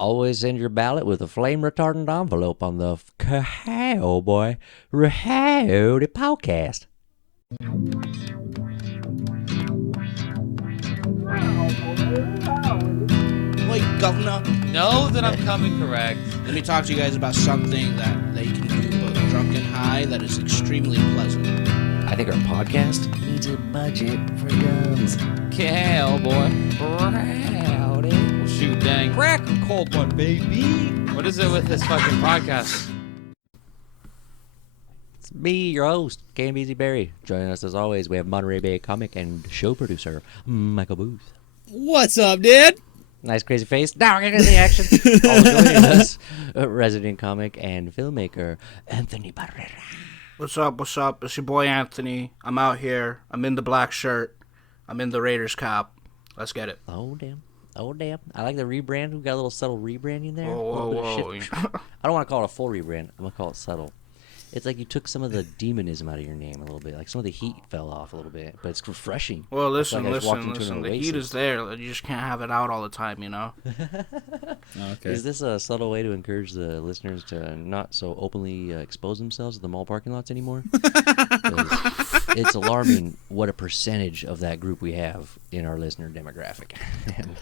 Always send your ballot with a flame retardant envelope on the Cowboy Rowdy podcast. Wait, Governor, Know that I'm coming correct. let me talk to you guys about something that you can do both drunk and high that is extremely pleasant. I think our podcast needs a budget for guns. Cowboy Rowdy. Well, shoot, dang. Crack a cold one, baby. What is it with this fucking podcast? It's me, your host, KMBZ Barry. Joining us as always, we have Monterey Bay comic and show producer, Michael Booth. What's up, dude? Nice crazy face. Now we're getting to the action. Also joining us, resident comic and filmmaker, Anthony Barrera. What's up, what's up? It's your boy Anthony. I'm out here. I'm in the black shirt. I'm in the Raiders cap. Let's get it. Oh, damn. Oh, damn. I like the rebrand. We got a little subtle rebranding there. Whoa. I don't want to call it a full rebrand. I'm going to call it subtle. It's like you took some of the demonism out of your name a little bit. Like some of the heat fell off a little bit, but it's refreshing. Well, It's like listen. I just walked into an The heat oasis. is there. You just can't have it out all the time, you know? Okay. Is this a subtle way to encourage the listeners to not so openly expose themselves at the mall parking lots anymore? 'Cause it's alarming what a percentage of that group we have in our listener demographic. And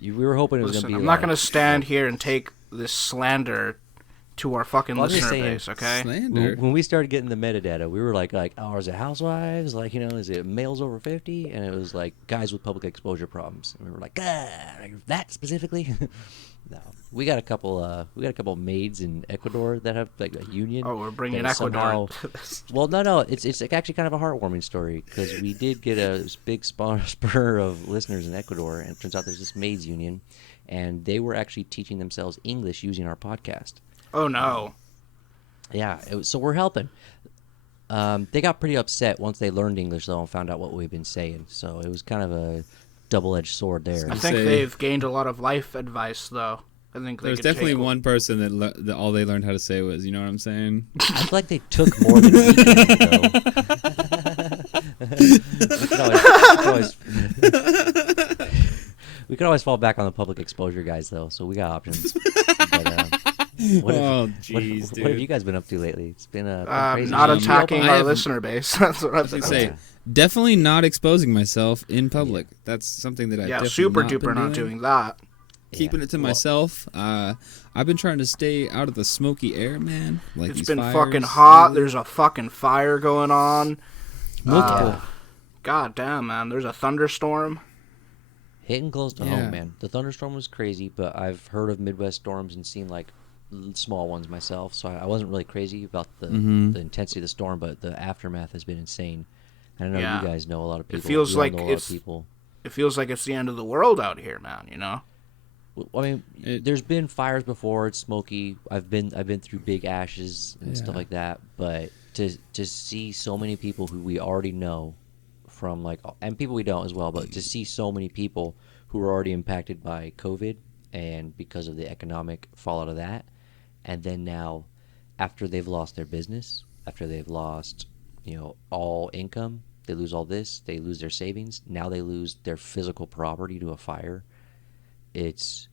we were hoping it was going to Listen, be I'm not going to stand here and take this slander to our fucking Well, I'm just listener saying, base, okay? Slander. When we started getting the metadata, we were like, oh, is it housewives? Like, is it males over 50? And it was like guys with public exposure problems. And we were like, that specifically? No, we got a couple maids in Ecuador that have like a union. Oh, we're bringing that Ecuador. Well, no, it's actually kind of a heartwarming story because we did get a big spur of listeners in Ecuador, and it turns out there's this maids union, and they were actually teaching themselves English using our podcast. Oh, no. Yeah, so we're helping. They got pretty upset once they learned English, though, and found out what we've been saying. So it was kind of a double-edged sword there. I think they've gained a lot of life advice, though. I think There's could definitely take one person that all they learned how to say was, you know what I'm saying? I feel like they took more than we did, though. We could always fall back on the public exposure guys, though, so we got options. But, what have you guys been up to lately? It's been a crazy not year. attacking I our have- listener base. That's what I was I going say, say. definitely not exposing myself in public. That's something that I've Yeah, definitely super not duper been not doing that. Keeping it to myself. I've been trying to stay out of the smoky air, man. Like It's these been fires. fucking hot. There's a fucking fire going on. multiple. God damn, man. There's a thunderstorm. Hitting close to Yeah. home, man. The thunderstorm was crazy, but I've heard of Midwest storms and seen like small ones myself, so I wasn't really crazy about the intensity of the storm, but the aftermath has been insane. And I know Yeah. you guys know a lot of people. feels We all like know a lot of it's- people. It feels like it's the end of the world out here, man, you know? I mean, there's been fires before. It's smoky. I've been through big ashes and stuff like that. But to see so many people who we already know from and people we don't as well, but to see so many people who are already impacted by COVID and because of the economic fallout of that, and then now after they've lost their business, after they've lost all income, they lose all this, they lose their savings, now they lose their physical property to a fire. It's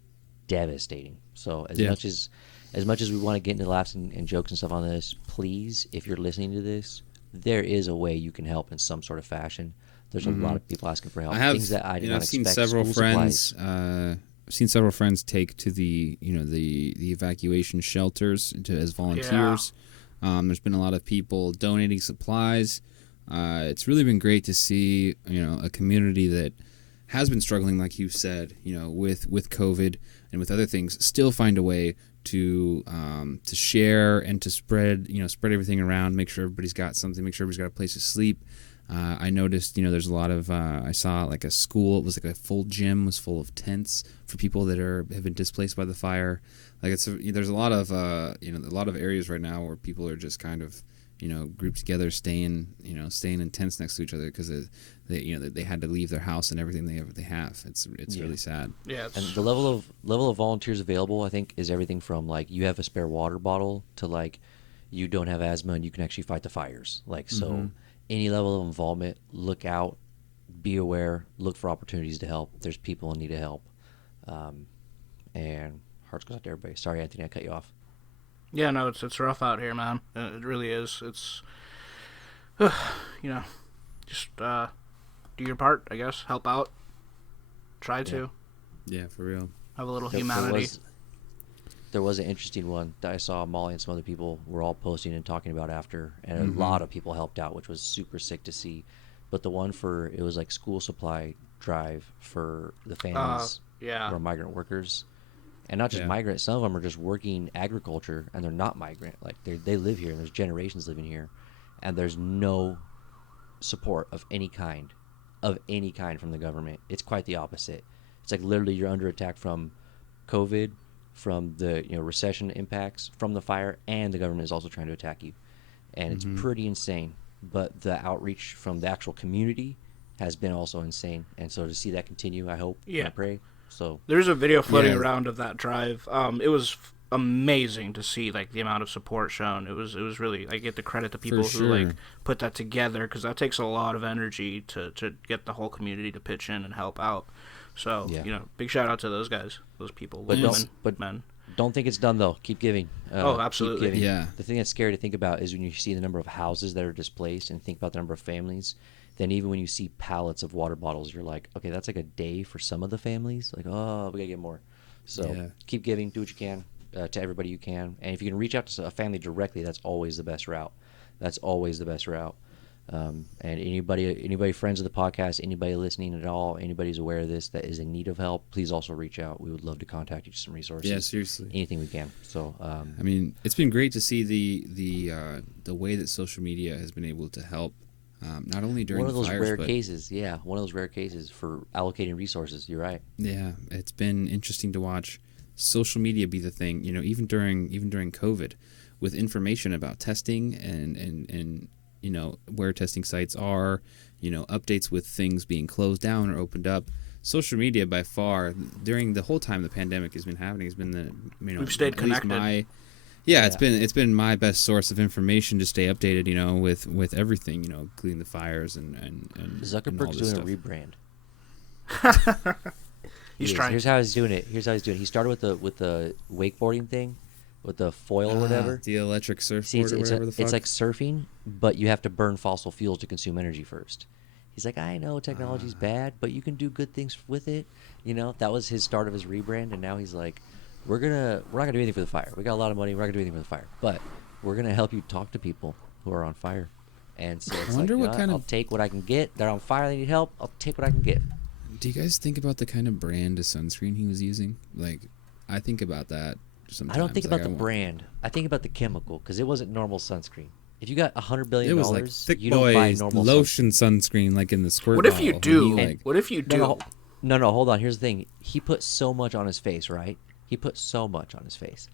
devastating. So as much as we want to get into laughs and jokes and stuff on this, please, if you're listening to this, there is a way you can help in some sort of fashion. There's a lot of people asking for help. I have, Things that I did not I've seen expect. several School friends. supplies. I've seen several friends take to the evacuation shelters as volunteers. There's been a lot of people donating supplies. It's really been great to see a community that has been struggling, like you said, with COVID and with other things, still find a way to share and to spread everything around, make sure everybody's got something, make sure everybody's got a place to sleep. I noticed, there's a lot of, I saw like a school, it was like a full gym was full of tents for people that have been displaced by the fire. Like there's a lot of, a lot of areas right now where people are just kind of, grouped together, staying in tents next to each other because they had to leave their house and everything they have. It's really sad. Yeah. And the level of volunteers available, I think, is everything from like you have a spare water bottle to like you don't have asthma and you can actually fight the fires. Like so, any level of involvement, look out, be aware, look for opportunities to help. There's people in need of help, and Hearts goes out to everybody. Sorry, Anthony, I cut you off. Yeah, no, it's rough out here, man. It really is. It's, just do your part, I guess. Help out. Try to. Yeah, for real. Have a little There humanity. there was an interesting one that I saw Molly and some other people were all posting and talking about after, and a lot of people helped out, which was super sick to see. But the one it was like school supply drive for the families Yeah. who are migrant workers. And not just migrant, some of them are just working agriculture, and they're not migrant. Like, they live here, and there's generations living here, and there's no support of any kind from the government. It's quite the opposite. It's like literally you're under attack from COVID, from the recession impacts, from the fire, and the government is also trying to attack you. And it's pretty insane. But the outreach from the actual community has been also insane. And so to see that continue, I hope, and I pray. So there's a video floating around of that drive. It was amazing to see like the amount of support shown. It was really, I get to credit the people who like put that together, because that takes a lot of energy to get the whole community to pitch in and help out. So big shout out to those guys, those people, women, men. Don't think it's done though. Keep giving. Absolutely. Keep giving. Yeah. The thing that's scary to think about is when you see the number of houses that are displaced and think about the number of families. Then even when you see pallets of water bottles, you're like, okay, that's like a day for some of the families. Like, oh, we gotta get more. So keep giving. Do what you can to everybody you can. And if you can reach out to a family directly, that's always the best route. And anybody friends of the podcast, anybody listening at all, anybody who's aware of this that is in need of help, please also reach out. We would love to contact you for some resources. Yeah, seriously. Anything we can. So I mean, it's been great to see the way that social media has been able to help, not only during one of those fires, rare cases. Yeah, one of those rare cases for allocating resources. You're right. Yeah, it's been interesting to watch social media be the thing. Even during COVID, with information about testing and where testing sites are, updates with things being closed down or opened up. Social media, by far, during the whole time the pandemic has been happening, has been the we've stayed connected. It's been my best source of information to stay updated, with everything, including the fires and Zuckerberg's and all doing this a stuff. rebrand. He's trying. Here's how he's doing it. He started with the wakeboarding thing, with the foil or whatever. The electric surfboard. See, or whatever the fuck. it's like surfing, but you have to burn fossil fuels to consume energy first. He's like, I know technology's bad, but you can do good things with it. That was his start of his rebrand, and now he's like, we're not gonna do anything for the fire. We got a lot of money. We're not gonna do anything for the fire, but we're gonna help you talk to people who are on fire. And so it's I'll take what I can get. They're on fire. They need help. I'll take what I can get. Do you guys think about the kind of brand of sunscreen he was using? Like, I think about that sometimes. I don't think about the brand. I think about the chemical, because it wasn't normal sunscreen. If you got $100 billion, it was like thick you don't buy boy normal lotion sunscreen, like in the squirt What if you bottle. do? What if you do? No, hold on. Here's the thing. He put so much on his face, right? He put so much on his face.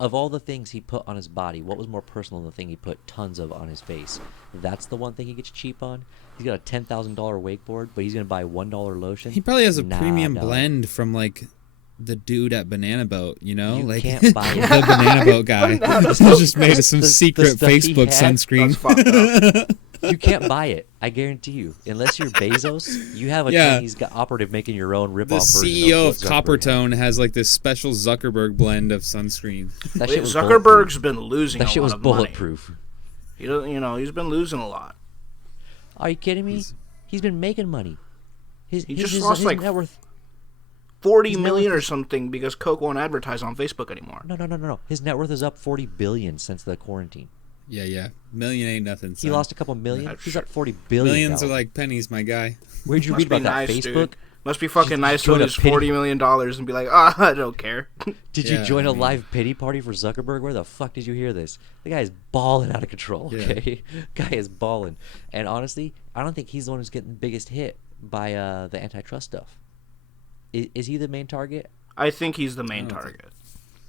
Of all the things he put on his body, what was more personal than the thing he put tons of on his face? That's the one thing he gets cheap on. He's got a $10,000 wakeboard, but he's gonna buy $1 lotion. He probably has a premium dog. blend from like the dude at Banana Boat, You like can't buy it. the Banana Boat guy. He's just made of some secret stuff he Facebook had, sunscreen. That's fucked up. You can't buy it. I guarantee you. Unless you're Bezos, you have a Chinese operative making your own The rip-off version CEO of of what Zuckerberg had. Coppertone has like this special Zuckerberg blend of sunscreen. That shit was Zuckerberg's been losing That a shit lot was of money. bulletproof. He doesn't, he's been losing a lot. Are you kidding me? He's been making money. He just lost his like net worth. 40 million or something because Coke won't advertise on Facebook anymore. No. His net worth is up 40 billion since the quarantine. Yeah. Million ain't nothing. He son. lost a couple million. That's He's sure. up 40 billion. Millions are like pennies, my guy. Where'd you Must read about be that? nice, Facebook? dude. Must be fucking nice to join a lose pity- $40 million and be like, I don't care. Did you Yeah, join I a mean- live pity party for Zuckerberg? Where the fuck did you hear this? The guy is balling out of control. Okay, guy is balling. And honestly, I don't think he's the one who's getting the biggest hit by the antitrust stuff. Is he the main target? I think he's the main target.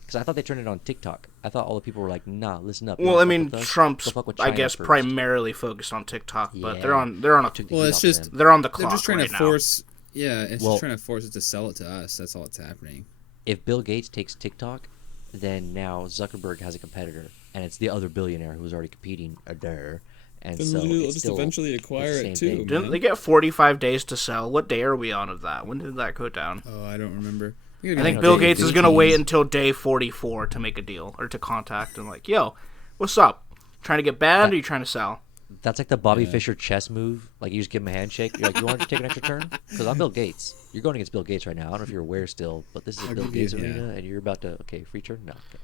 Because I thought they turned it on TikTok. I thought all the people were like, "Nah, listen up." Well, I mean, Trump's, Go fuck with I China guess, first." primarily focused on TikTok, but Yeah. they're on Took the Well, heat it's off just- them. they're on the clock They're just trying right to now. force. Yeah, it's Well- just trying to force it to sell it to us. That's all that's happening. If Bill Gates takes TikTok, then now Zuckerberg has a competitor, and it's the other billionaire who's already competing there. And Then so they'll it's just still eventually it's the acquire same it too. thing. Didn't they get 45 days to sell? What day are we on of that? When did that go down? Oh, I don't remember. I think Bill Gates is going to wait until day 44 to make a deal or to contact and like, yo, what's up? Trying to get banned or you trying to sell? That's like the Bobby Fischer chess move. Like, you just give him a handshake. You're like, you want to take an extra turn? Because I'm Bill Gates. You're going against Bill Gates right now. I don't know if you're aware still, but this is a Bill Gates arena, and you're about to, free turn? No, okay.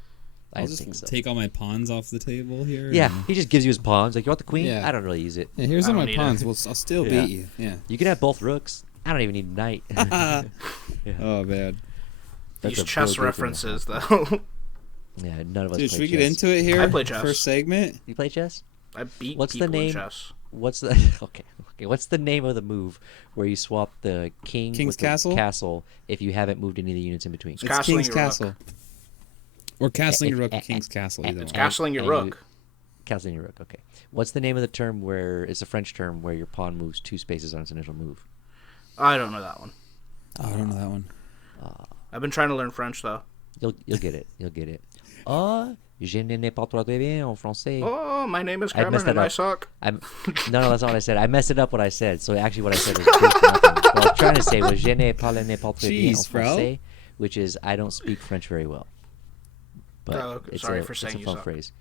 I I'll don't just think so. take all my pawns off the table here. Yeah, he just gives you his pawns. Like, you want the queen? Yeah. I don't really use it. Yeah, here's all my pawns. Well, I'll still beat you. Yeah. You can have both rooks. I don't even need a knight. Oh, man. These chess references, though. Yeah, none of us Dude, play should we chess. get into it here? I play chess. First segment? You play chess? I beat What's people the name? in chess. What's the okay? What's the name of the move where you swap the king King's with Castle? the castle if you haven't moved any of the units in between? It's It's castling King's your Castle. rook. Or castling your rook or King's Castle. Either It's one. castling your rook. Castling your rook. Okay. What's the name of the term where it's a French term where your pawn moves 2 spaces on its initial move? I don't know that one. Oh, I don't know that one. I've been trying to learn French, though. You'll get it. You'll get it. Je n'ai pas trop bien en français. Oh, my name is I messed Cameron that and I up. suck. No, that's not what I said. I messed it up what I said. So actually what I said was good for nothing. What I was trying to say was je ne parle pas très bien en Jeez, bro. français, which is I don't speak French very well. But okay. Sorry for saying it's a you fun suck. phrase.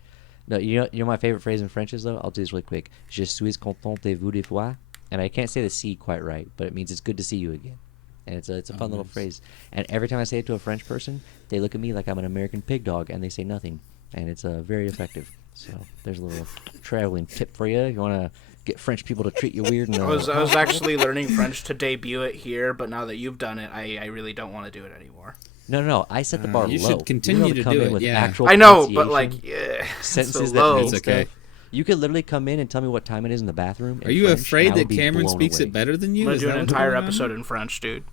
No, you know my favorite phrase in French is, though? I'll do this really quick. Je suis content de vous revoir. And I can't say the C quite right, but it means it's good to see you again. And it's a fun little phrase. And every time I say it to a French person, they look at me like I'm an American pig dog, and they say nothing. And it's very effective. So there's a little traveling tip for you. You want to get French people to treat you weird. And, I was actually learning French to debut it here, but now that you've done it, I really don't want to do it anymore. No. I set the bar low. You should continue to come do in it, with yeah. actual I know, but pronunciation, sentences so that low. mean It's okay. stuff. You could literally come in and tell me what time it is in the bathroom. Are you French, afraid and I would that be Cameron blown speaks away. it better than I'm you? gonna Is do that an what's entire going on? episode in French, dude.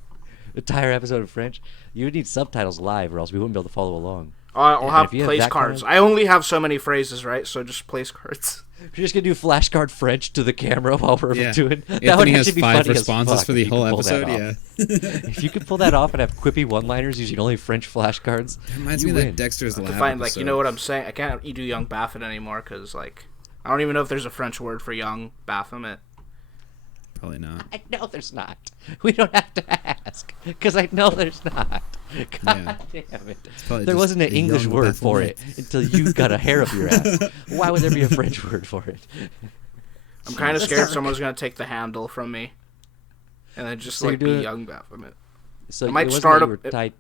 Entire episode of French. You would need subtitles live, or else we wouldn't be able to follow along. I'll And have if you have place that kind cards. of- I only have so many phrases, right? So just place cards. You're just gonna do flashcard French to the camera while we're Yeah. doing. That would Anthony has actually be 5 funny as responses fuck for if the you could whole pull that episode. off. Yeah. If you could pull that off and have quippy one-liners using only French flashcards, Reminds you me of win. that Dexter's Lab To find, like, episode. you know what I'm saying? I can't do young Baphomet anymore because, like, I don't even know if there's a French word for young Baphomet. Probably not. I know there's not. We don't have to ask because I know there's not. God damn it! probably There just wasn't an a English young word for Baphomet. it until you got a hair up your ass. Why would there be a French word for it? I'm kind of scared someone's going to take the handle from me and then just, So like, you're be doing- young Baphomet. So I might it wasn't start that a- you were tied.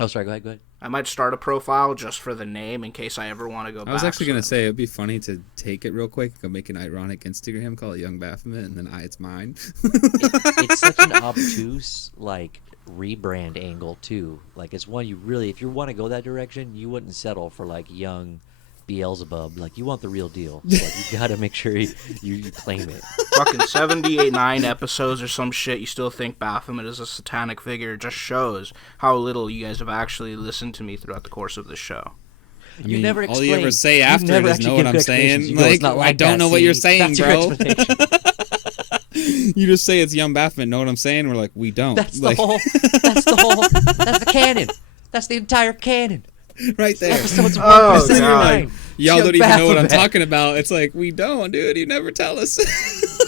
Oh, sorry. Go ahead. I might start a profile just for the name in case I ever want to go back. I was actually so- going to say it'd be funny to take it real quick, go make an ironic Instagram, call it Young Baphomet, and then it's mine. It's such an obtuse like rebrand angle too. Like it's one you really, if you want to go that direction, you wouldn't settle for like young Beelzebub. Like you want the real deal. So, like, you got to make sure you claim it. Fucking 78-9 episodes or some shit, you still think Baphomet is a satanic figure. It just shows how little you guys have actually listened to me throughout the course of this show. You mean, never all explain. you ever say You after it never is actually know what give I'm good saying. explanations. You go, "It's Like, not I don't that, know what you're see?" saying, That's your bro. explanation. You just say it's Young Baphomet, know what I'm saying? We're like, we don't. That's like, the whole. That's the canon. That's the entire canon. right there. Episodes Oh, 1 to God. 79. Y'all Young don't even know what I'm Baphomet. talking about. It's like, we don't, dude. You never tell us.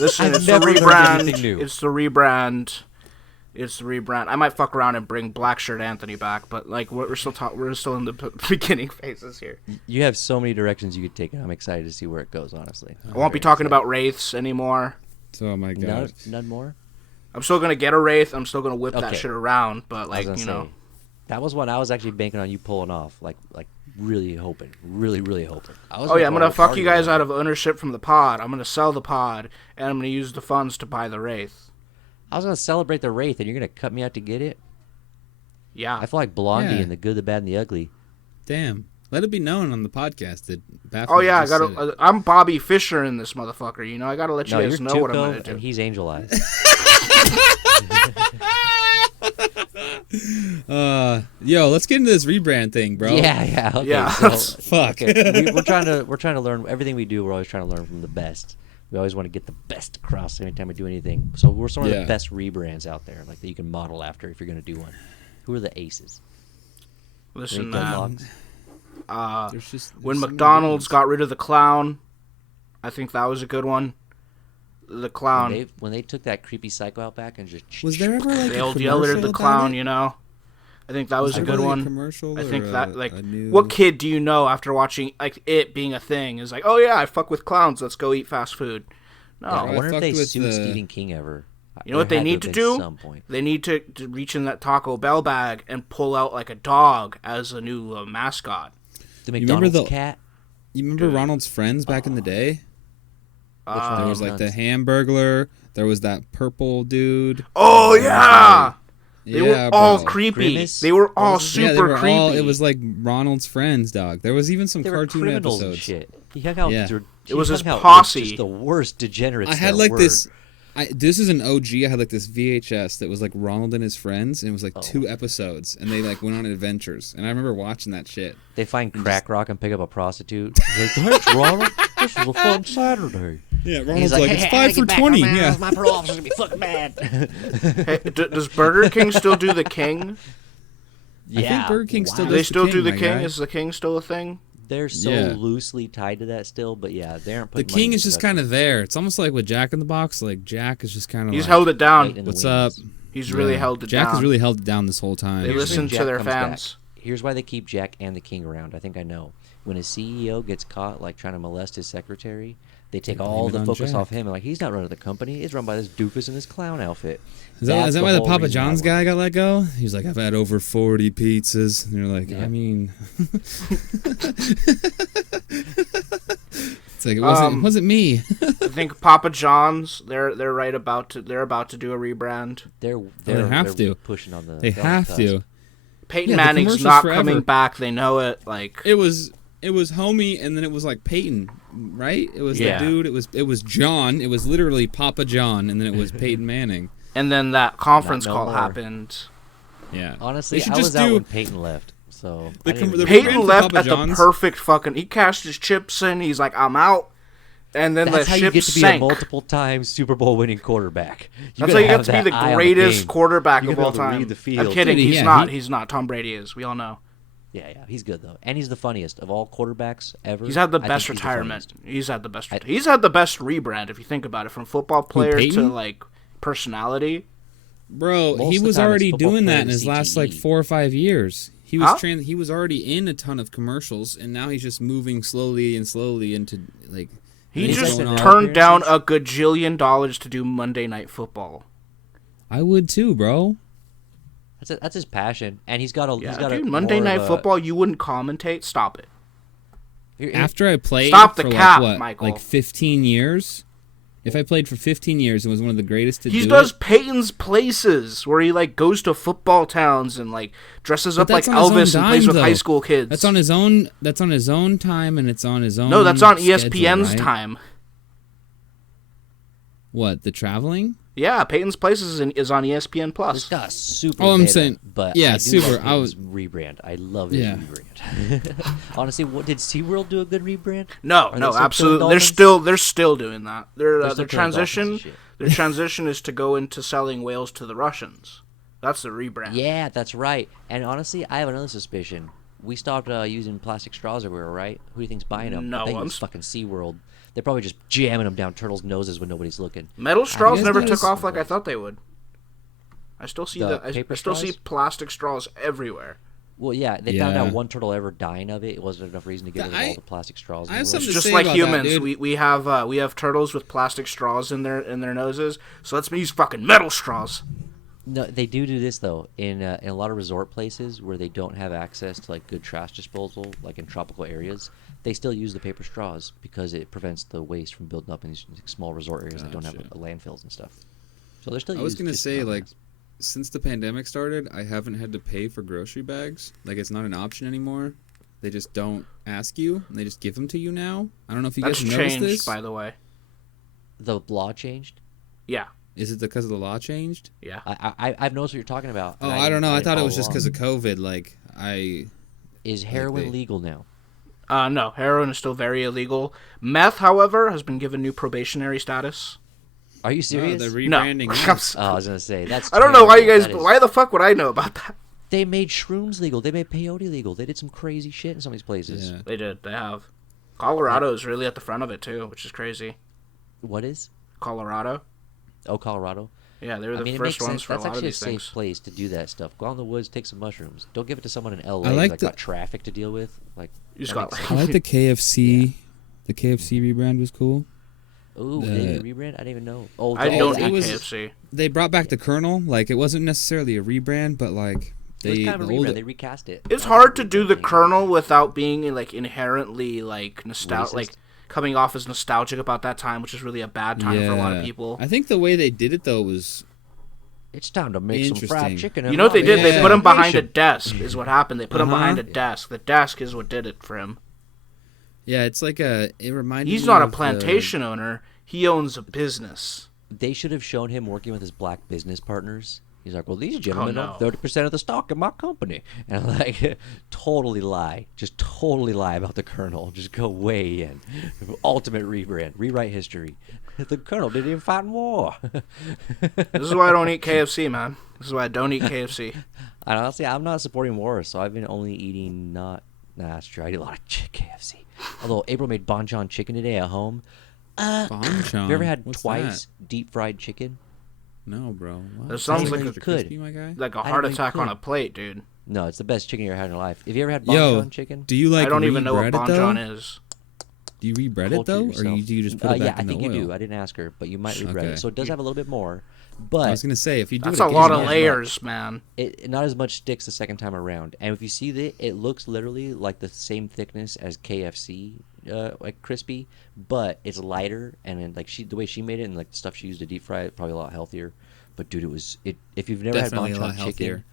Listen, I've it's the never learned rebrand. anything new. It's the rebrand. It's the rebrand. I might fuck around and bring Black Shirt Anthony back, but like we're still we're still in the beginning phases here. You have so many directions you could take, and I'm excited to see where it goes. Honestly, I won't be talking about wraiths anymore. Oh, my God. none more. I'm still gonna get a wraith. I'm still gonna whip that Okay. shit around, but I like was you gonna know, say, that was one I was actually banking on you pulling off. Like really hoping, really hoping. oh yeah, I'm gonna fuck you guys out of ownership from the pod. I'm gonna sell the pod, and I'm gonna use the funds to buy the wraith. I was gonna celebrate the wraith, and you're gonna cut me out to get it. Yeah, I feel like Blondie Yeah. and the Good, the Bad, and the Ugly. Damn. Let it be known on the podcast that Baphomet oh yeah, I just said it. gotta. I'm Bobby Fischer in this motherfucker. You know, I gotta let you No, guys you're know what I'm Tuco, gonna do. and he's Angel Eyes. Yo, let's get into this rebrand thing, bro. Yeah. Okay, Yeah. so- Fuck. Okay, we're trying to learn everything we do. We're always trying to learn from the best. We always want to get the best across anytime we do anything. So we're some of Yeah. the best rebrands out there, like that you can model after if you're gonna do one. Who are the aces? Listen, Any man. deadlocks? There's When so many McDonald's good ones. got rid of the clown, I think that was a good one. The clown. When they took that creepy psycho out back and just Was there ever like They a old yeller commercial the about clown, it? you know. I think that was a good really one. A commercial I think that like a new... what kid do you know after watching like it being a thing is like, oh yeah, I fuck with clowns. Let's go eat fast food. No, Yeah, I wonder if they fucked with sued Stephen King ever. you know what There they had need to have do? been some point. They need to reach in that Taco Bell bag and pull out like a dog as a new mascot. The McDonald's cat. You remember Ronald's Friends back in the day? Which one? There was like the Hamburglar. There was that purple dude. Oh yeah. They were all bro. creepy. Grimace? They were all Yeah, super they were creepy. all. It was like Ronald's Friends, dog. There was even some They were cartoon criminals episodes. and shit. He hung out. Yeah. He It was hung his out with posse. just the worst degenerates. I had that like were. this. This is an OG. I had like this VHS that was like Ronald and his friends, and it was like Oh. 2 episodes, and they like went on adventures. And I remember watching that shit. They find crack rock and pick up a prostitute. He's like, thanks, Ronald. This was a fun Saturday. Yeah, And Ronald's he's like, hey, it's I 5 gotta for get back, 20. man. Yeah. My parole officer's gonna be fucking mad. Hey, does Burger King still do the King? I think Burger King still Do does they still do the my King? guy. Is the King still a thing? They're so Yeah. loosely tied to that still, but yeah, they aren't The putting King is just kind of there. It's almost like with Jack in the Box. Like Jack is just kind of. He's like, held it down. What's up? He's really held it Jack down. has really held it down this whole time. They listen Jack to their comes fans. back. Here's why they keep Jack and the King around. I think I know. When a CEO gets caught like trying to molest his secretary, they take blame all it the on focus Jack. off him and like he's not running the company. It's run by this doofus in his clown outfit. Is that why the whole Papa reason John's why. guy got let go? He's like, I've had over 40 pizzas. And you're like, Yeah. I mean, it's like it wasn't me. I think Papa John's. They're about to do a rebrand. They're have to. pushing on the. They they're on the have cusp. to. Peyton Yeah, the Manning's commercials not forever. coming back. They know it. Like It was Homie, and then it was like Peyton, right? It was Yeah. the dude. It was John. It was literally Papa John, and then it was Peyton Manning. and then that conference no call more. happened. Yeah. Honestly, They should I just was out do- when Peyton left, so The I didn't com- even the know. rebrand Peyton for left Papa at the John's? perfect fucking. He cashed his chips in. He's like, I'm out. And then That's the how you ship get to be sank. a multiple time Super Bowl winning quarterback. That's gotta how you get have to be that the eye on greatest game. quarterback You of gotta all be able to time. read the field. I'm kidding. Dude, He's yeah, not. he- He's not. Tom Brady is. We all know. Yeah, he's good though, and he's the funniest of all quarterbacks ever. He's had the I best think he's the retirement. funniest. He's had the best. He's had the best rebrand if you think about it, from football player to Peyton? like personality. Bro, Most he of the was time it's already football doing that player in his last like CTE. 4 or 5 years. He was Huh? he was already in a ton of commercials, and now he's just moving slowly into like. He He's just like an turned down appearances. a gajillion dollars to do Monday Night Football. I would too, bro. That's his passion, and he's got a. Yeah, he's got dude. a Monday more Night of a- Football. You wouldn't commentate. Stop it. After I played Stop the for cap, like what, Michael. like 15 years. If I played for 15 years and was one of the greatest to He do does it, Peyton's Places, where he like goes to football towns and like dresses up like that's on his Elvis own and plays dime, with high though. school kids. that's on his own. That's on his own time, and it's on his own. No, that's on schedule, ESPN's right? time. What, the traveling? Yeah, Peyton's Places is on ESPN It's Plus. got super. Oh, I'm meta, saying- but yeah, I do super, Like I was- his rebrand. I love his Yeah. rebrand. Honestly, what did SeaWorld do a good rebrand? No, Are they no, still absolutely. killing They're dolphins? still doing that. Their They're still killing dolphins and shit. their transition is to go into selling whales to the Russians. That's the rebrand. Yeah, that's right. And honestly, I have another suspicion. We stopped using plastic straws everywhere, right? Who do you think's buying them? No, I think I'm it's fucking SeaWorld. They're probably just jamming them down turtles' noses when nobody's looking. Metal straws guys never notice- took off like I thought they would. I still see The I paper still see straws? plastic straws everywhere. Well, yeah, they found Yeah. out one turtle ever dying of it. It wasn't enough reason to get rid of I- all the plastic straws. I in have the world. something It's to just say like about humans. that, dude. We have turtles with plastic straws in their noses. So let's use fucking metal straws. No, they do this though in a lot of resort places where they don't have access to like good trash disposal, like in tropical areas. They still use the paper straws because it prevents the waste from building up in these small resort areas that don't have Gotcha. landfills and stuff. So they're still. I was used gonna just say, not like, as- since the pandemic started, I haven't had to pay for grocery bags. Like, it's not an option anymore. They just don't ask you, and they just give them to you now. I don't know if you That's guys noticed changed, this. by the way. the law changed. Yeah, Is it because of the law changed? yeah. I've noticed what you're talking about. Oh, and I don't know. I didn't thought it follow was just along. because of COVID. Like, Is heroin they- legal now? No, heroin is still very illegal. Meth, however, has been given new probationary status. Are you serious? they're No. rebranding. meth. Oh, I was gonna say that's. I don't know why you terrible. guys. That is- Why the fuck would I know about that? They made shrooms legal. They made peyote legal. They did some crazy shit in some of these places. Yeah. They did. They have. Colorado is really at the front of it too, which is crazy. What is? Colorado. Oh, Colorado. Yeah, they were I the mean, it first makes ones sense. for a That's lot of actually a these safe things. place to do that stuff. Go out in the woods, take some mushrooms. Don't give it to someone in LA I like that the- got traffic to deal with. Like, You just that got makes like, I like the KFC. The KFC rebrand was cool. Ooh, they did a rebrand? I didn't even know. Oh, I the- don't the eat actors- KFC. They brought back the Colonel. Like, it wasn't necessarily a rebrand, but like It was they kind of a the old. rebrand. They recast it. It's That was a hard to rebrand do the thing. Colonel without being like inherently like Racist? like coming off as nostalgic about that time, which is really a bad time for a lot of people. I think the way they did it though was It's time to make some fried Interesting. chicken. You know what they did? They Yeah. put him behind a desk. Is what happened. They put him behind a Uh-huh. desk. The desk is what did it for him. yeah. It's like it reminded. He's me not a of plantation owner. He owns a business. They should have shown him working with his black business partners. He's like, well, these gentlemen no. own 30% of the stock in my company. And I'm like, totally lie. Just totally lie about the Colonel. Just go way in. Ultimate rebrand. Rewrite history. The Colonel didn't even fight in war. This is why I don't eat KFC, man. This is why I don't eat KFC. And honestly, I'm not supporting war, so I've been only eating not... Nah, that's true. I eat a lot of KFC. Although April made bonchon chicken today at home. Bonchon. Have you ever had What's twice deep-fried chicken? That? No, bro. What? That sounds didn't like know a you could. Crispy, my guy. like a I heart didn't know you attack on could. a plate, dude. No, it's the best chicken you've ever had in your life. Have you ever had Yo, bonchon chicken? do you like? I don't even know what rebread it, though? bonchon is. Do you rebread it Culture though, or yourself. do you just put it back yeah, I in the think oil? you do. I didn't ask her, but you might rebread Okay. it. So it does have a little bit more, I but was gonna say if you do That's it a again, lot you of might- layers, man. it not as much sticks the second time around. And if you see that, it looks literally like the same thickness as KFC, like crispy, but it's lighter. And then like the way she made it and like the stuff she used to deep fry it, probably a lot healthier. But dude, it was it. If you've never Definitely a had lot bonchon healthier. chicken,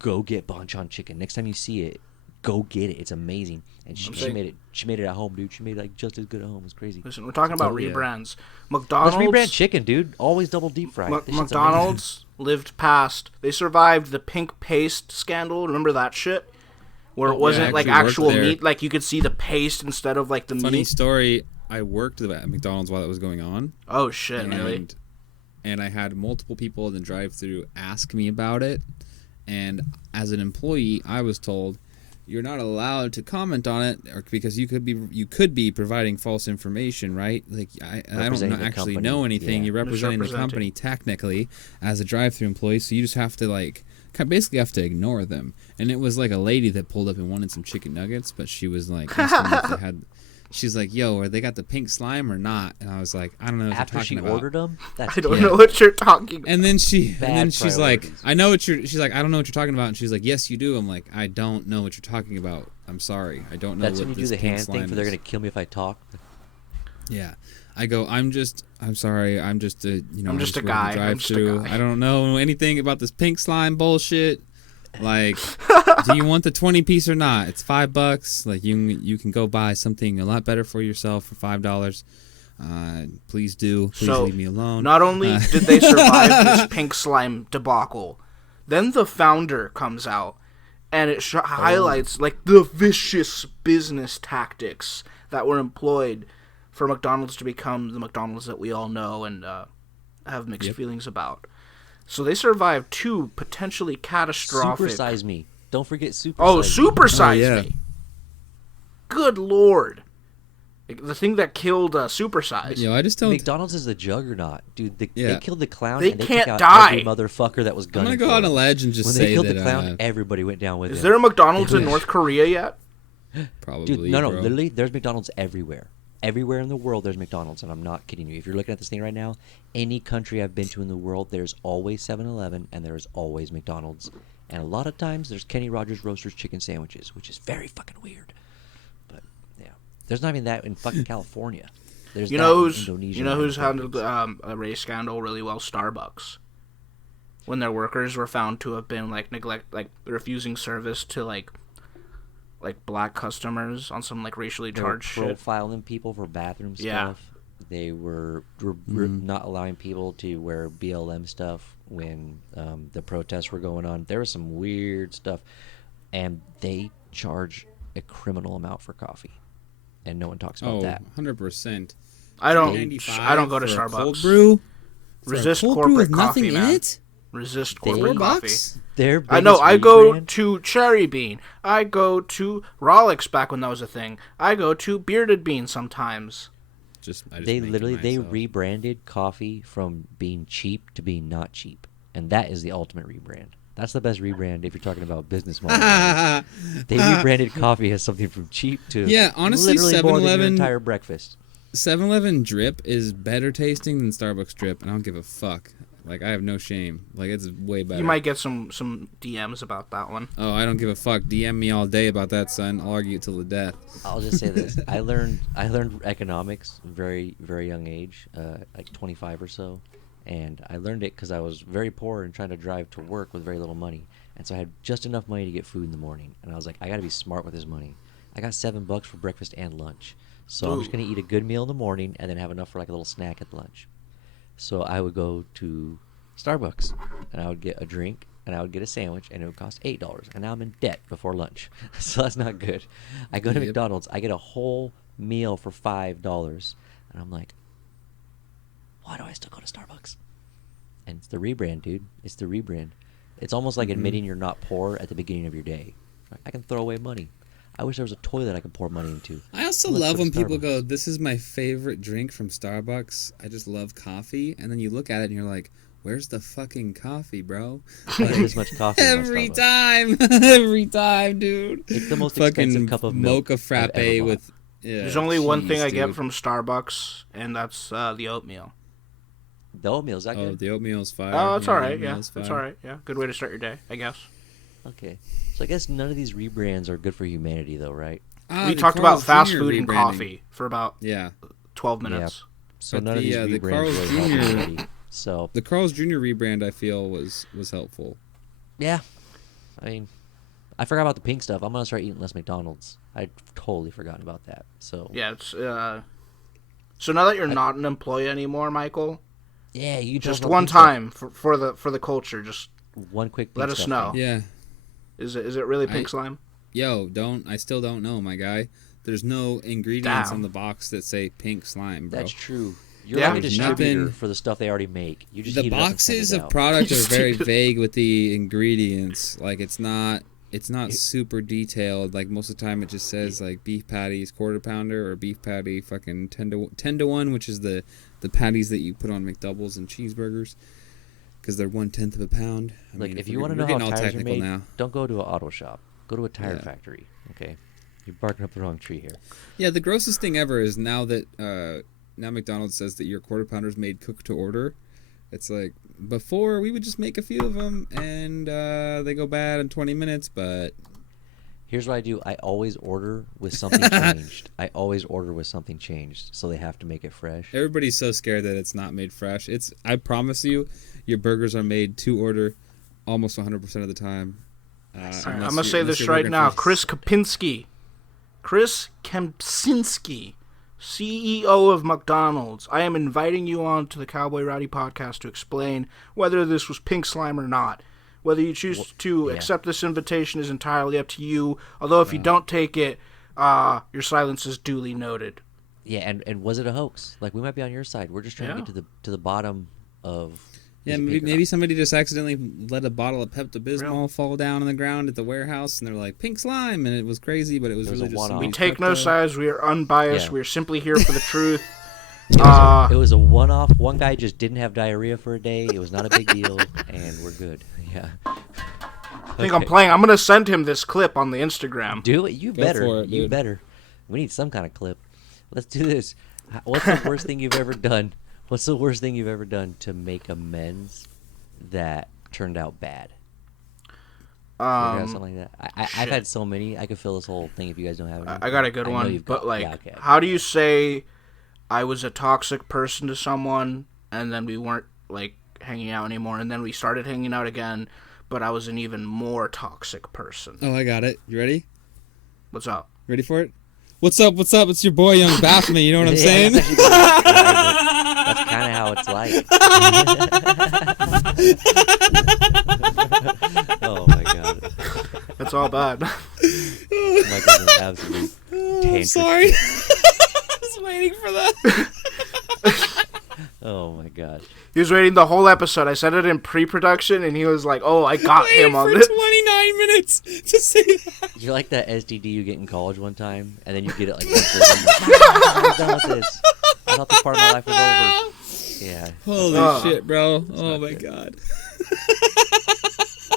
go get bonchon chicken. Next time you see it, go get it. It's amazing. And she saying- made it. She made it at home, dude. She made it like just as good at home. It's crazy. Listen, we're talking about Oh, yeah. rebrands. Let's McDonald's. rebrand chicken, dude. Always double deep fried. This shit's amazing. McDonald's lived past. They survived the pink paste scandal. Remember that shit? Where it wasn't I like actually worked actual there. meat. Like you could see the paste instead of like the Funny meat. story. I worked at McDonald's while it was going on, Oh shit! Really? and I had multiple people in the drive-through ask me about it. And as an employee, I was told you're not allowed to comment on it, or because you could be providing false information, right? Like I don't Representing the actually company, know anything. yeah. You're representing the Misrepresenting. company technically as a drive-through employee, so you just have to basically have to ignore them. And it was like a lady that pulled up and wanted some chicken nuggets, but she was like, asking if they had. She's like, "Yo, are they got the pink slime or not?" And I was like, "I don't know what After you're she talking about." ordered them, that's I don't Yeah. know what you're talking about. And then Bad she's like, priorities. "I know what you're." She's like, "I don't know what you're talking about." And she's like, "Yes, you do." I'm like, "I don't know what you're talking about. I'm sorry, I don't know That's what when you do this the pink hand thing slime for they're is." gonna kill me if I talk. Yeah, I go. I'm sorry. I'm just a I'm just a work the guy. I'm just a drive-thru. guy." I don't know anything about this pink slime bullshit. Like, do you want the 20-piece or not? It's $5. Like, you can go buy something a lot better for yourself for $5. Please do. Please So, leave me alone. Not only did they survive this pink slime debacle, then the founder comes out and it highlights like the vicious business tactics that were employed for McDonald's to become the McDonald's that we all know and have mixed feelings about. So they survived two potentially catastrophic. Supersize me. Don't forget supersize. Oh, Me. supersize yeah. me! Good lord, the thing that killed Supersize. Yo, I just don't. McDonald's is the juggernaut, dude. They Yeah. killed the clown. They and they can't took out die. Every motherfucker that was I'm gunning gonna go for on a them. ledge and just When say they killed that the clown, everybody went down with Is him. there a McDonald's in Dude. North Korea yet? probably. Dude, no, bro. literally, there's McDonald's everywhere. Everywhere in the world, there's McDonald's, and I'm not kidding you. If you're looking at this thing right now, any country I've been to in the world, there's always 7-Eleven, and there's always McDonald's. And a lot of times, there's Kenny Rogers Roasters chicken sandwiches, which is very fucking weird. But, yeah. There's not even that in fucking California. There's You that know in who's Indonesia you know and who's Philippines. handled a race scandal really well? Starbucks. When their workers were found to have been like refusing service to like black customers on some like racially They were charged shit. profiling people for bathroom Yeah. stuff. They were not allowing people to wear BLM stuff when the protests were going on. There was some weird stuff, and they charge a criminal amount for coffee, and no one talks about Oh, that. 100%. I don't go to for a cold Starbucks. brew. For a Resist cold brew corporate with coffee, nothing man. in it. Resist They- corporate coffee. $4? Their I know. biggest I go rebrand- to Cherry Bean. I go to Rolex back when that was a thing. I go to Bearded Bean sometimes. They rebranded coffee from being cheap to being not cheap, and that is the ultimate rebrand. That's the best rebrand if you're talking about business model. They rebranded coffee as something from cheap to honestly, literally more than your entire breakfast. 7-Eleven drip is better tasting than Starbucks drip, and I don't give a fuck. Like, I have no shame. Like, it's way better. You might get some DMs about that one. Oh, I don't give a fuck. DM me all day about that, son. I'll argue it till the death. I'll just say this: I learned economics very very young age, like 25 or so, and I learned it because I was very poor and trying to drive to work with very little money, and so I had just enough money to get food in the morning, and I was like, I got to be smart with this money. I got $7 for breakfast and lunch, so I'm just gonna eat a good meal in the morning and then have enough for like a little snack at lunch. So I would go to Starbucks, and I would get a drink, and I would get a sandwich, and it would cost $8. And now I'm in debt before lunch, so that's not good. I go to McDonald's, I get a whole meal for $5, and I'm like, why do I still go to Starbucks? And it's the rebrand, dude. It's the rebrand. It's almost like admitting you're not poor at the beginning of your day. I can throw away money. I wish there was a toilet I could pour money into. I also love when people go, this is my favorite drink from Starbucks. I just love coffee. And then you look at it and you're like, where's the fucking coffee, bro? Like, this much coffee every time. Every time, dude. It's the most expensive cup of milk mocha frappe with... Yeah, there's only one thing I get from Starbucks, and that's the oatmeal. The oatmeal's that good? Oh, the oatmeal's fire. Oh, it's all right, yeah. It's all right, yeah. Good way to start your day, I guess. Okay. So I guess none of these rebrands are good for humanity, though, right? We talked about fast food and coffee for about 12 minutes. Yeah. So none of these rebrands really help humanity. So the Carl's Jr. rebrand, I feel, was helpful. Yeah. I mean, I forgot about the pink stuff. I'm going to start eating less McDonald's. I totally forgot about that. So yeah, it's so now that you're not an employee anymore, Michael. Yeah, you just one time for the culture. Just one quick. Let us know. Yeah. Is it really pink slime? I still don't know, my guy. There's no ingredients on the box that say pink slime, bro. That's true. You're like a distributor for the stuff they already make. You just the boxes of product are very vague with the ingredients. Like it's not super detailed. Like most of the time, it just says like beef patties, quarter pounder, or beef patty, fucking 10 to 1, which is the patties that you put on McDoubles and cheeseburgers. Because they're 1/10 of a pound. Like, if you want to know how tires are made, don't go to an auto shop. Go to a tire factory. Okay, you're barking up the wrong tree here. Yeah, the grossest thing ever is now that now McDonald's says that your quarter pounders made cooked to order. It's like before we would just make a few of them and they go bad in 20 minutes. But here's what I do: I always order with something changed. So they have to make it fresh. Everybody's so scared that it's not made fresh. I promise you, your burgers are made to order almost 100% of the time. I'm going to say this right now. Chris Kempczynski, CEO of McDonald's. I am inviting you on to the Cowboy Rowdy podcast to explain whether this was pink slime or not. Whether you choose to accept this invitation is entirely up to you. Although if you don't take it, your silence is duly noted. Yeah, and was it a hoax? Like, we might be on your side. We're just trying to get to the bottom of... Yeah, maybe somebody just accidentally let a bottle of Pepto-Bismol fall down on the ground at the warehouse, and they're like, pink slime, and it was crazy, but it was really just... We take no sides. We are unbiased. Yeah. We are simply here for the truth. It was a one-off. One guy just didn't have diarrhea for a day. It was not a big deal, and we're good. Yeah. I think I'm playing. I'm going to send him this clip on the Instagram. Do it. You better. You better. We need some kind of clip. Let's do this. What's the worst thing you've ever done? What's the worst thing you've ever done to make amends that turned out bad? Something like that. I've had so many. I could fill this whole thing if you guys don't have it. I got a good one. But, how do you say I was a toxic person to someone, and then we weren't, hanging out anymore, and then we started hanging out again, but I was an even more toxic person? Oh, I got it. You ready? What's up? Ready for it? What's up? It's your boy, Young Baphomet. You know what I'm saying? That's kind of how it's like. Oh, my God. That's all bad. Michael's an absolute tantrum. Sorry. I was waiting for that. Oh, my God. He was waiting the whole episode. I said it in pre-production, and he was like, oh, I got him on this. 29 minutes to say that. You're like that STD you get in college one time, and then you get it I'm done with this. I thought this part of my life was over. Yeah. Holy shit, bro. Oh, my God.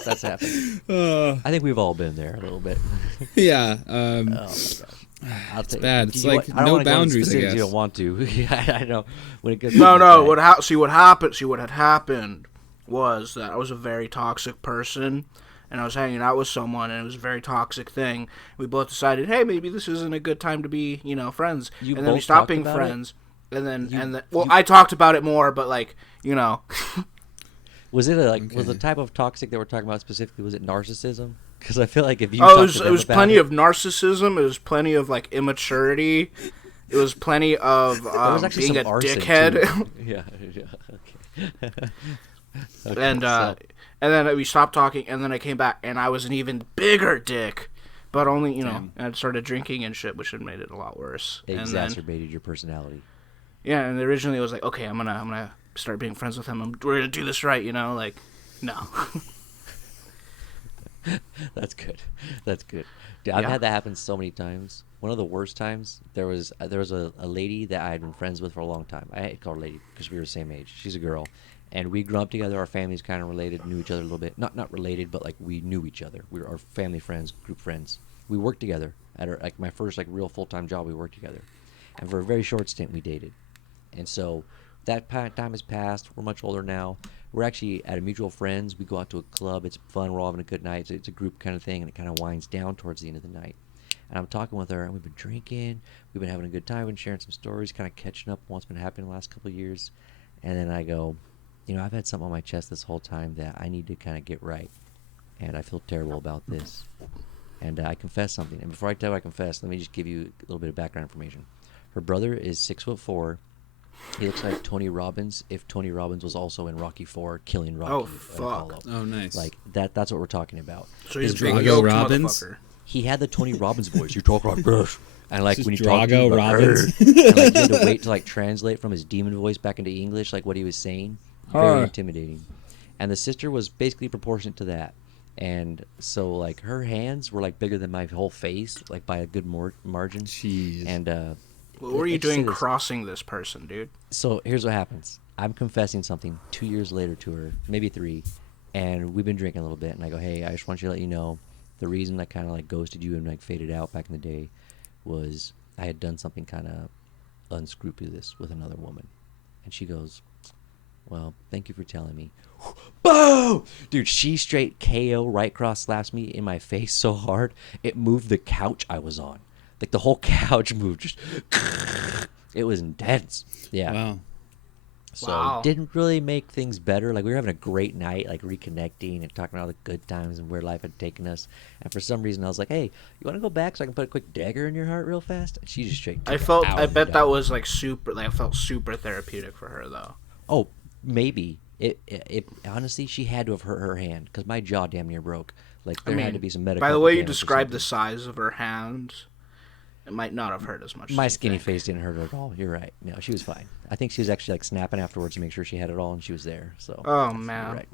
That's happened. I think we've all been there a little bit. Yeah. Oh, my gosh. It's bad. It's like no boundaries, I guess. You don't want to. Yeah, I know. When it gets No. like that, See what happened. See what had happened was that I was a very toxic person, and I was hanging out with someone, and it was a very toxic thing. We both decided, hey, maybe this isn't a good time to be, friends. You and then we both stopped talked being about friends. And then, I talked about it more, but was it was the type of toxic that we're talking about specifically? Was it narcissism? Because I feel like if you it was plenty of narcissism. It was plenty of immaturity. It was plenty of being a dickhead. Yeah. Okay. Okay, and then we stopped talking, and then I came back, and I was an even bigger dick. But only, and I started drinking and shit, which had made it a lot worse. It exacerbated your personality. Yeah, and originally it was like, okay, I'm gonna start being friends with him. We're gonna do this right, no. That's good. Dude, I've had that happen so many times. One of the worst times, there was a lady that I had been friends with for a long time. I call her lady because we were the same age. She's a girl. And we grew up together. Our families kind of related, knew each other a little bit. Not related, but we knew each other. We were our family friends, group friends. We worked together at my first real full-time job. We worked together, and for a very short stint, we dated. And so that time has passed. We're much older now. We're actually at a mutual friends. We go out to a club. It's fun. We're all having a good night. It's a group kind of thing, and it kind of winds down towards the end of the night. And I'm talking with her, and we've been drinking. We've been having a good time. We've been sharing some stories, kind of catching up on what's been happening the last couple of years. And then I go, I've had something on my chest this whole time that I need to kind of get right. And I feel terrible about this. And I confess something. And before I tell you I confess, let me just give you a little bit of background information. Her brother is 6'4". He looks like Tony Robbins if Tony Robbins was also in Rocky IV, killing Rocky. Oh, fuck. Oh, nice. That's what we're talking about. So he's Drago Robbins? He had the Tony Robbins voice. You talk like this. And when you talk to him, Robbins. and he had to wait to translate from his demon voice back into English, what he was saying. Very intimidating. And the sister was basically proportionate to that. And so her hands were bigger than my whole face, by a good margin. Jeez. And what were you doing crossing this person, dude? So here's what happens. I'm confessing something 2 years later to her, maybe 3, and we've been drinking a little bit. And I go, hey, I just want you to let you know the reason I kind of ghosted you and faded out back in the day was I had done something kind of unscrupulous with another woman. And she goes, well, thank you for telling me. Boom! Dude, she straight KO right cross slaps me in my face so hard, it moved the couch I was on. The whole couch moved. Just it was intense. Yeah. Wow. So it didn't really make things better. We were having a great night, reconnecting and talking about all the good times and where life had taken us. And for some reason, I was like, "Hey, you want to go back so I can put a quick dagger in your heart real fast?" And she just straight. I bet that was super. It felt super therapeutic for her though. Oh, maybe. It honestly, she had to have hurt her hand because my jaw damn near broke. There had to be some medical. By the way you described the size of her hand, it might not have hurt as much. My skinny face didn't hurt her at all. You're right. No, she was fine. I think she was actually snapping afterwards to make sure she had it all, and she was there. So. Oh man. Right.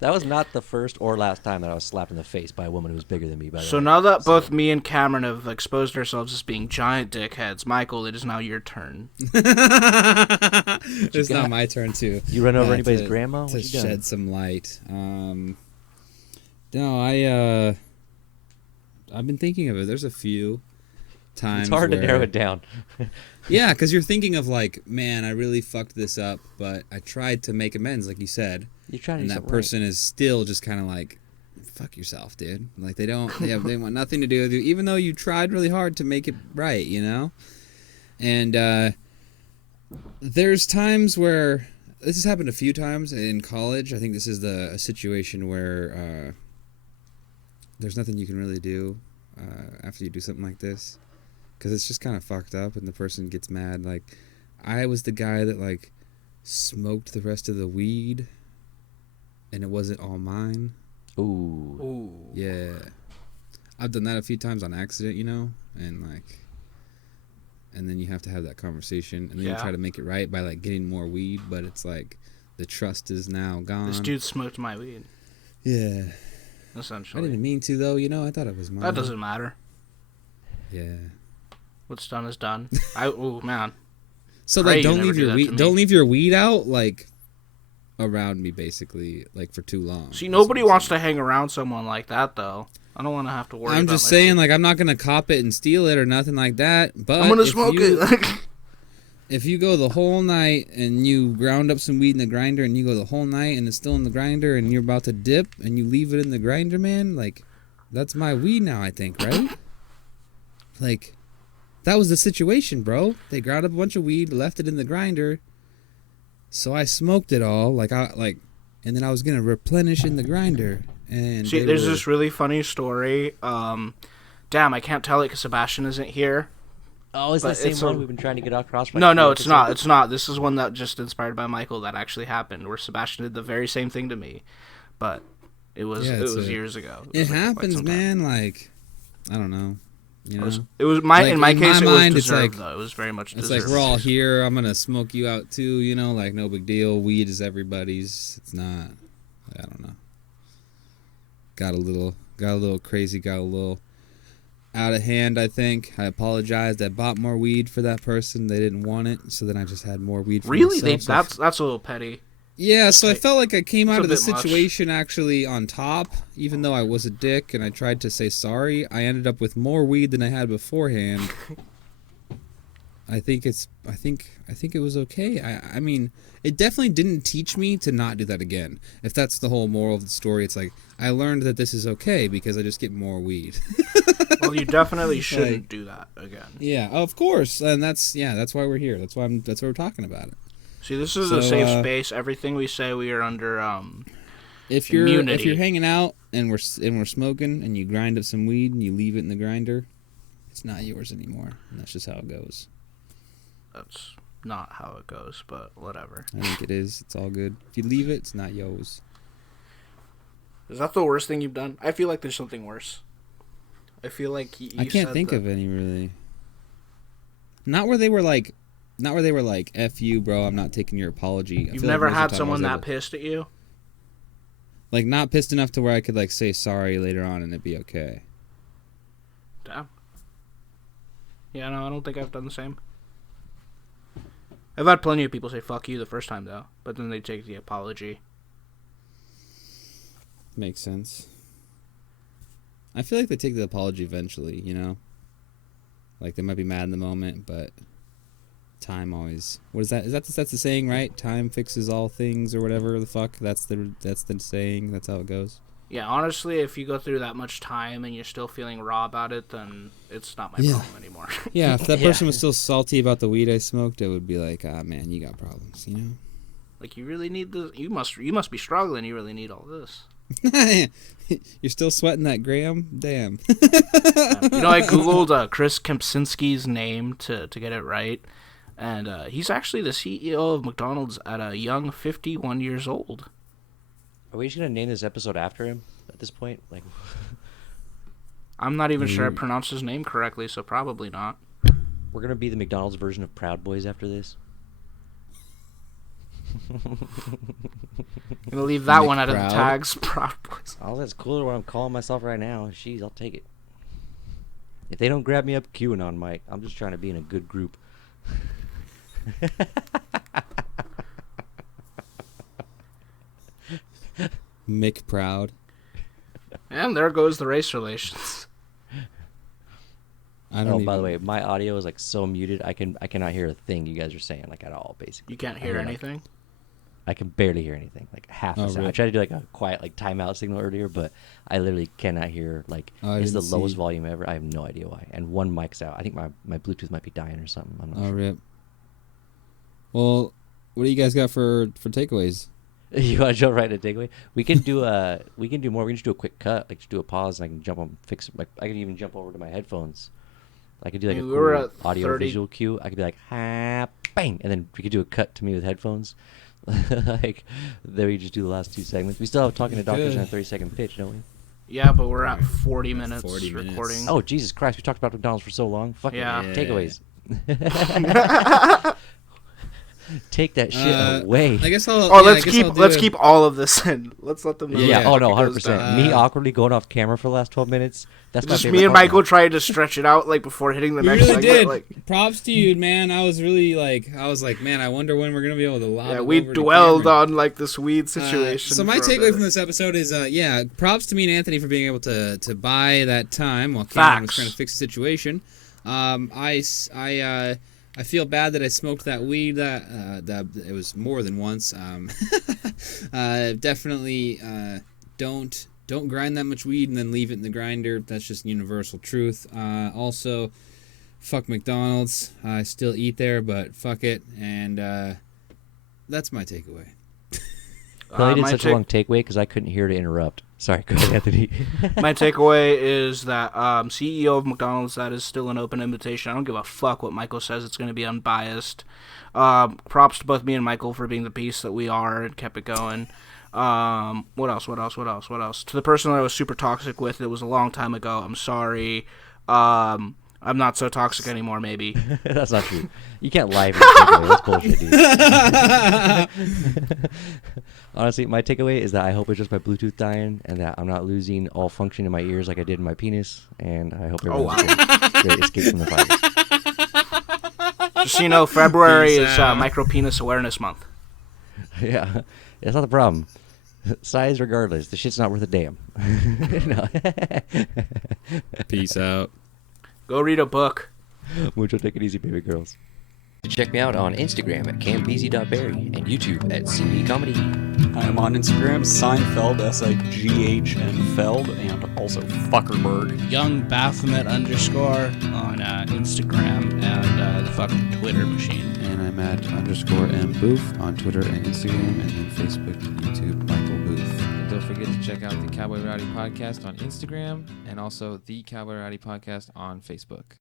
That was not the first or last time that I was slapped in the face by a woman who was bigger than me. By the way. Now that both me and Cameron have exposed ourselves as being giant dickheads, Michael, it is now your turn. It's not my turn to. You run over anybody's grandma? To shed some light. No, I've been thinking of it. There's a few times. It's hard to narrow it down. Yeah, because you're thinking of man, I really fucked this up, but I tried to make amends, like you said. You're trying to and do that something person is still just kind of fuck yourself, dude. They want nothing to do with you, even though you tried really hard to make it right, And there's times where this has happened a few times in college. I think this is a situation where there's nothing you can really do after you do something like this, because it's just kind of fucked up, and the person gets mad. I was the guy that smoked the rest of the weed, and it wasn't all mine. Ooh. Yeah. I've done that a few times on accident, and and then you have to have that conversation, and then you try to make it right by getting more weed, but it's the trust is now gone. This dude smoked my weed. Yeah. Essentially. I didn't mean to, though, I thought it was mine. That doesn't matter. Yeah. What's done is done. Oh man. So Pray like, you don't never leave do your that weed. to me. Don't leave your weed out like around me, basically, like for too long. See, That's nobody what I'm wants saying. to hang around someone like that, though. I don't want to have to worry. I'm about just my saying, shit. like, I'm not gonna cop it and steal it or nothing like that. But I'm gonna if smoke you, it. if you go the whole night and you ground up some weed in the grinder and you go the whole night and it's still in the grinder and you're about to dip and you leave it in the grinder, man, like, that's my weed now, I think, right? Like, that was the situation, bro. They ground up a bunch of weed, left it in the grinder, so I smoked it all, and then I was gonna replenish in the grinder. And See, there's this really funny story. Damn, I can't tell it because Sebastian isn't here. Oh, is But that the it's same one a- we've been trying to get across? For No, like no, 3 it's not. episodes? It's not. This is one that just inspired by Michael that actually happened, where Sebastian did the very same thing to me, but it was Yeah, it's years ago. It was, like, quite happens, some time. man. Like, I don't know. You know? It was my Like, in my in case. my It was mind, it's deserved like- though. It was very much It's deserved. like we're all here. I'm gonna smoke you out too. You know, like no big deal. Weed is everybody's. It's not. I don't know. Got a little crazy. Got a little out of hand. I think. I apologized. I bought more weed for that person. They didn't want it, so then I just had more weed for Really, myself. So that's a little petty. yeah, so I felt like I came It's out a of the bit much. situation actually on top, even though I was a dick and I tried to say sorry. I ended up with more weed than I had beforehand. I think it was okay. I mean, it definitely didn't teach me to not do that again. If that's the whole moral of the story, it's like I learned that this is okay because I just get more weed. Well, you definitely shouldn't do that again. Yeah, of course, and that's why we're here. That's why we're talking about it. See, this is So, a safe space. Everything we say, we are under If you're immunity. hanging out and we're smoking and you grind up some weed and you leave it in the grinder, it's not yours anymore. And that's just how it goes. That's not how it goes, but whatever. I think it is. It's all good. If you leave it, it's not yours. Is that the worst thing you've done? I feel like there's something worse. I feel like you I can't said think that- of any really. Not where they were like, "F you, bro. I'm not taking your apology." I You've feel like never most of had the time I someone was that able- pissed at you? like not pissed enough to where I could like say sorry later on and it'd be okay. Damn. Yeah, no, I don't think I've done the same. I've had plenty of people say "fuck you" the first time though, but then they take the apology. Makes sense. I feel like they take the apology eventually, you know? Like they might be mad in the moment, but time always. What is that? That's the saying, right? Time fixes all things or whatever the fuck. That's the saying. That's how it goes. Yeah, honestly, if you go through that much time and you're still feeling raw about it, then it's not my Yeah. problem anymore. Yeah, if that Yeah. person was still salty about the weed I smoked, it would be like, ah, man, you got problems, you know? Like, you really need this. You must be struggling. You really need all this. You're still sweating that gram? Damn. You know, I googled Chris Kempczynski's name to get it right, and he's actually the CEO of McDonald's at a young 51 years old. Are we just gonna name this episode after him at this point? Like, I'm not even sure I pronounced his name correctly, so probably not. we're gonna be the McDonald's version of Proud Boys after this. I'm gonna leave that one out of the McProud. tags. Proud Boys. Oh, that's cooler what I'm calling myself right now. Jeez, I'll take it. If they don't grab me up QAnon, Mike, I'm just trying to be in a good group. Mick Proud. And there goes the race relations. I don't Oh, even, by the way, my audio is like so muted. I cannot hear a thing you guys are saying like at all. Basically, You can't hear I mean, anything. I can barely hear anything. Like half a Oh, sound. I really? tried to do like a quiet like timeout signal earlier, but I literally cannot hear. Like Oh, I it's the didn't lowest see. volume ever. I have no idea why. And one mic's out. I think my Bluetooth might be dying or something. I'm not Oh, sure. rip. Well, what do you guys got for takeaways? You want to jump right into takeaway? We can do more. We can just do a quick cut, like just do a pause, and I can jump on fix. Like I can even jump over to my headphones. I could do like I a mean, we were cool at audio 30 visual cue. I could be like, ha, bang, and then we could do a cut to me with headphones. Like then we just do the last 2 segments. We still have talking to doctors on a 30-second pitch, don't we? Yeah, but we're at 40 minutes 40 minutes. recording. Oh Jesus Christ! We talked about McDonald's for so long. Fuck Yeah. it. Takeaways. Take that shit away. I guess I'll. Oh, yeah, let's keep all of this in. Let's let them know. Yeah. that Oh no, it goes 100%. down. Me awkwardly going off camera for the last 12 minutes. That's my Just favorite me and part Michael now. tried to stretch it out like before hitting the You next really segment. did. Like, Props to you, man. I was really like, man, I wonder when we're gonna be able to lob yeah, it we over to dwelled Cameron. on like this weed situation. So my for a takeaway bit. from this episode is, props to me and Anthony for being able to buy that time while Cameron was Facts. trying to fix the situation. I feel bad that I smoked that weed. That it was more than once. Definitely don't grind that much weed and then leave it in the grinder. That's just universal truth. Also, fuck McDonald's. I still eat there, but fuck it. And that's my takeaway. I did my such a long takeaway because I couldn't hear to interrupt. Sorry, go ahead, Anthony. My takeaway is that CEO of McDonald's, that is still an open invitation. I don't give a fuck what Michael says. It's going to be unbiased. Props to both me and Michael for being the beast that we are and kept it going. What else? To the person that I was super toxic with, it was a long time ago. I'm sorry. I'm not so toxic anymore, maybe. That's not true. You can't lie for a takeaway. That's bullshit, dude. Honestly, my takeaway is that I hope it's just my Bluetooth dying and that I'm not losing all function in my ears like I did in my penis. And I hope everyone's great escape from the virus. Just so you know, February Peace is out. Micro Penis Awareness Month. Yeah, that's not the problem. Size regardless. The shit's not worth a damn. No. Peace out. Go read a book. Mucho, take it easy, baby girls. Check me out on Instagram at campeasy.berry and YouTube at CB Comedy. I'm on Instagram, Seinfeld, SIGHN Feld, and also Fuckerberg. Young Baphomet _ on Instagram and the fucking Twitter machine. And I'm at _M Booth on Twitter and Instagram, and then Facebook, YouTube, Michael Booth. And don't forget to check out the Cowboy Rowdy Podcast on Instagram and also the Cowboy Rowdy Podcast on Facebook.